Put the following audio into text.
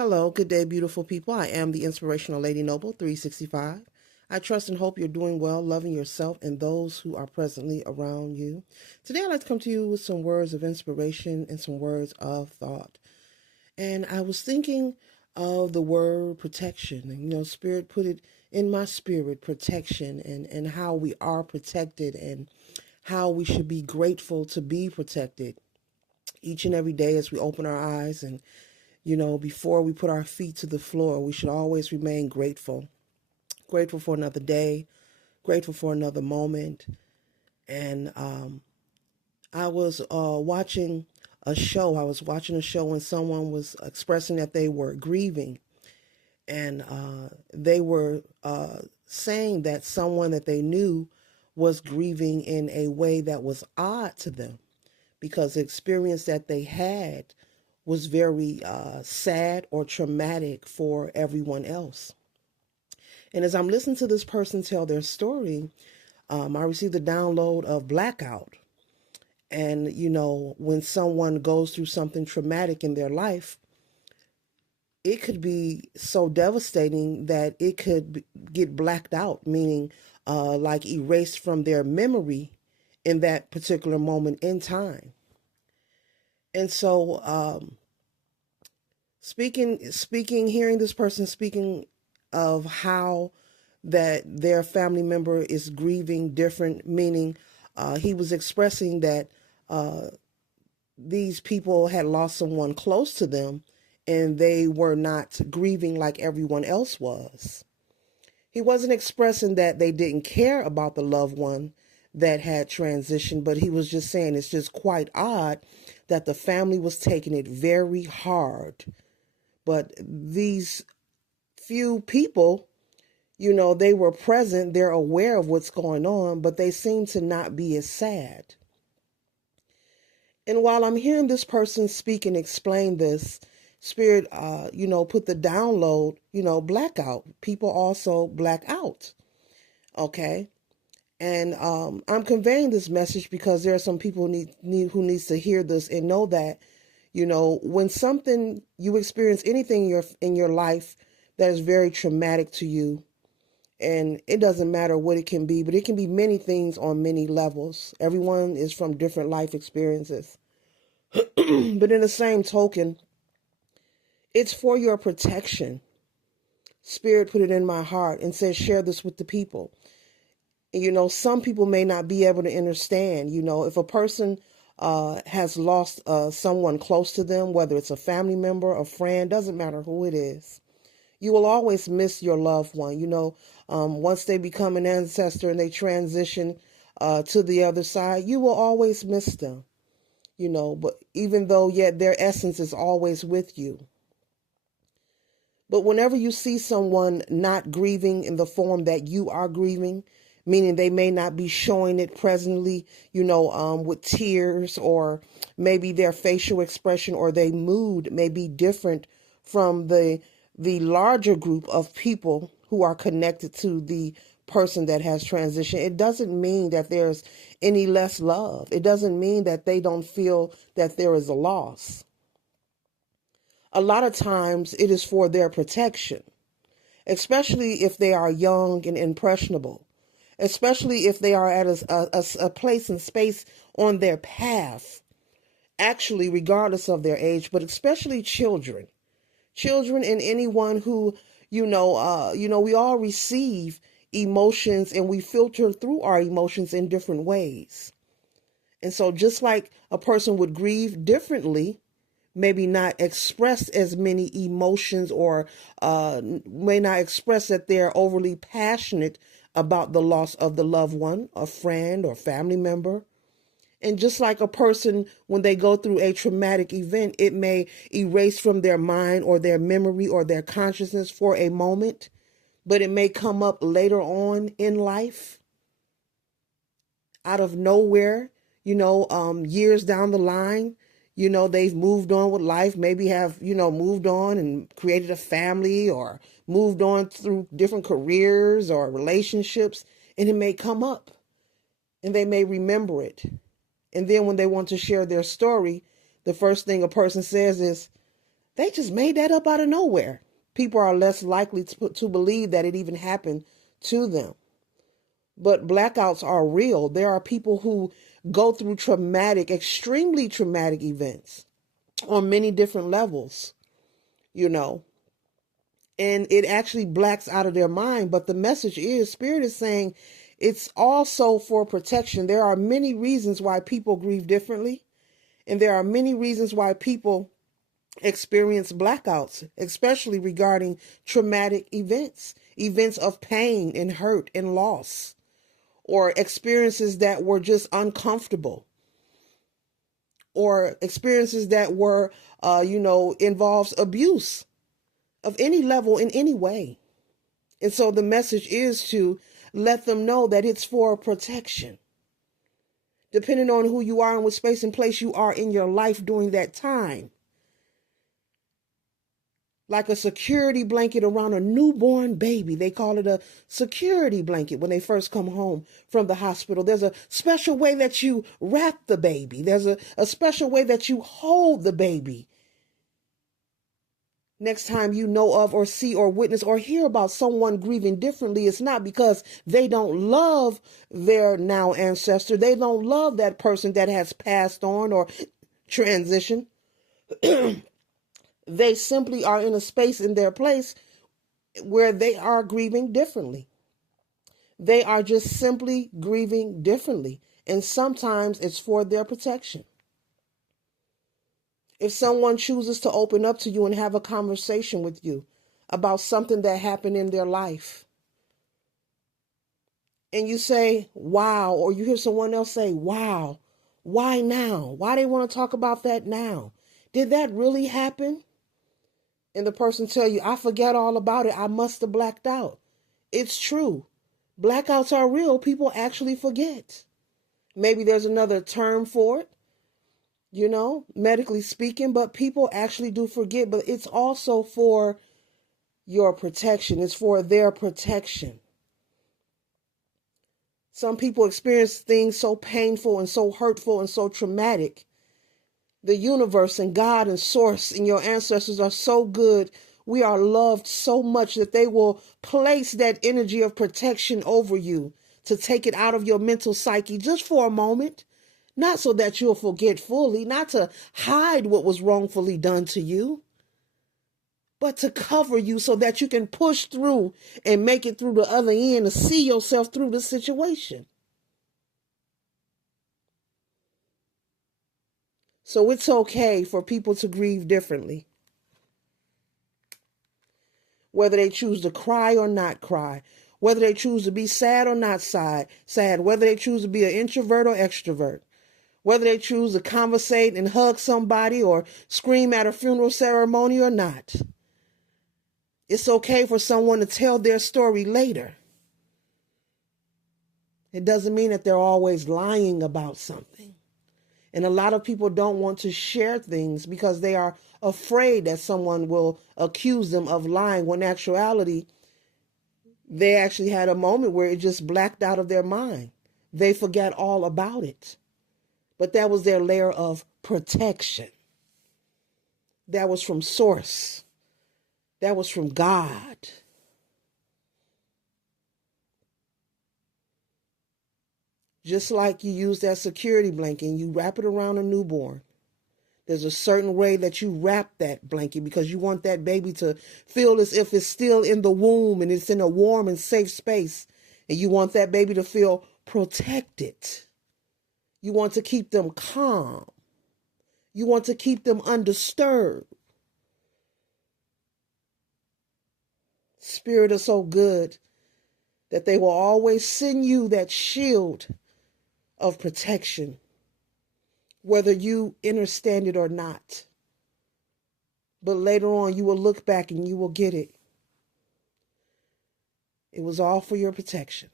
Hello, good day, beautiful people. I am the inspirational Ladynoble 365. I trust and hope you're doing well, loving yourself and those who are presently around you. Today, I'd like to come to you with some words of inspiration and some words of thought. And I was thinking of the word protection. And, Spirit put it in my spirit, protection, and how we are protected and how we should be grateful to be protected each and every day as we open our eyes and before we put our feet to the floor, we should always remain grateful. Grateful for another day, grateful for another moment. And I was watching a show. I was watching a show when someone was expressing that they were grieving. And they were saying that someone that they knew was grieving in a way that was odd to them because the experience that they had was very sad or traumatic for everyone else. And as I'm listening to this person tell their story, I received a download of blackout. And, when someone goes through something traumatic in their life, it could be so devastating that it could get blacked out, meaning like erased from their memory in that particular moment in time. And so, hearing this person speaking of how that their family member is grieving different, meaning he was expressing that these people had lost someone close to them and they were not grieving like everyone else was. He wasn't expressing that they didn't care about the loved one that had transitioned, but he was just saying it's just quite odd that the family was taking it very hard. But these few people, they were present, they're aware of what's going on, but they seem to not be as sad. And while I'm hearing this person speak and explain this, Spirit, put the download, blackout. People also black out. Okay. And I'm conveying this message because there are some people who needs to hear this and know that, when something you experience anything in your life that is very traumatic to you, and it doesn't matter what it can be, but it can be many things on many levels. Everyone is from different life experiences. But in the same token, it's for your protection. Spirit put it in my heart and said, share this with the people. And, some people may not be able to understand, if a person has lost someone close to them, whether it's a family member, a friend, doesn't matter who it is. You will always miss your loved one. Once they become an ancestor and they transition to the other side, you will always miss them. But even though yet their essence is always with you. But whenever you see someone not grieving in the form that you are grieving, meaning they may not be showing it presently, with tears, or maybe their facial expression or their mood may be different from the larger group of people who are connected to the person that has transitioned. It doesn't mean that there's any less love. It doesn't mean that they don't feel that there is a loss. A lot of times it is for their protection, especially if they are young and impressionable, especially if they are at a place and space on their path, actually, regardless of their age, but especially children and anyone who, we all receive emotions and we filter through our emotions in different ways. And so just like a person would grieve differently, maybe not express as many emotions or may not express that they're overly passionate about the loss of the loved one, a friend or family member. And just like a person, when they go through a traumatic event, it may erase from their mind or their memory or their consciousness for a moment, but it may come up later on in life out of nowhere, years down the line. They've moved on with life, maybe have, moved on and created a family or moved on through different careers or relationships, and it may come up and they may remember it. And then when they want to share their story, the first thing a person says is, They just made that up out of nowhere. People are less likely to believe that it even happened to them. But blackouts are real. There are people who go through traumatic, extremely traumatic events on many different levels, you know, and it actually blacks out of their mind. But the message is, Spirit is saying it's also for protection. There are many reasons why people grieve differently, and there are many reasons why people experience blackouts, especially regarding traumatic events, events of pain and hurt and loss, or experiences that were just uncomfortable, or experiences that were, involves abuse of any level in any way. And so the message is to let them know that it's for protection. Depending on who you are and what space and place you are in your life during that time. Like a security blanket around a newborn baby. They call it a security blanket when they first come home from the hospital. There's a special way that you wrap the baby. There's a special way that you hold the baby. Next time you know of or see or witness or hear about someone grieving differently, it's not because they don't love their now ancestor. They don't love that person that has passed on or transitioned. They simply are in a space in their place where they are grieving differently. They are just simply grieving differently. And sometimes it's for their protection. If someone chooses to open up to you and have a conversation with you about something that happened in their life, and you say, wow, or you hear someone else say, wow, why now? Why they want to talk about that now? Did that really happen? And the person tell you, I forget all about it. I must have blacked out. It's true. Blackouts are real. People actually forget. Maybe there's another term for it, medically speaking, but people actually do forget. But it's also for your protection. It's for their protection. Some people experience things so painful and so hurtful and so traumatic. The universe and God and source and your ancestors are so good. We are loved so much that they will place that energy of protection over you to take it out of your mental psyche just for a moment. Not so that you'll forget fully, not to hide what was wrongfully done to you, but to cover you so that you can push through and make it through the other end and see yourself through the situation. So it's okay for people to grieve differently. Whether they choose to cry or not cry, whether they choose to be sad or not sad, whether they choose to be an introvert or extrovert, whether they choose to conversate and hug somebody or scream at a funeral ceremony or not. It's okay for someone to tell their story later. It doesn't mean that they're always lying about something. And a lot of people don't want to share things because they are afraid that someone will accuse them of lying, when in actuality, they actually had a moment where it just blacked out of their mind. They forgot all about it. But that was their layer of protection. That was from source. That was from God. Just like you use that security blanket and you wrap it around a newborn. There's a certain way that you wrap that blanket because you want that baby to feel as if it's still in the womb and it's in a warm and safe space. And you want that baby to feel protected. You want to keep them calm. You want to keep them undisturbed. Spirit is so good that they will always send you that shield of protection, whether you understand it or not. But later on, you will look back and you will get it. It was all for your protection.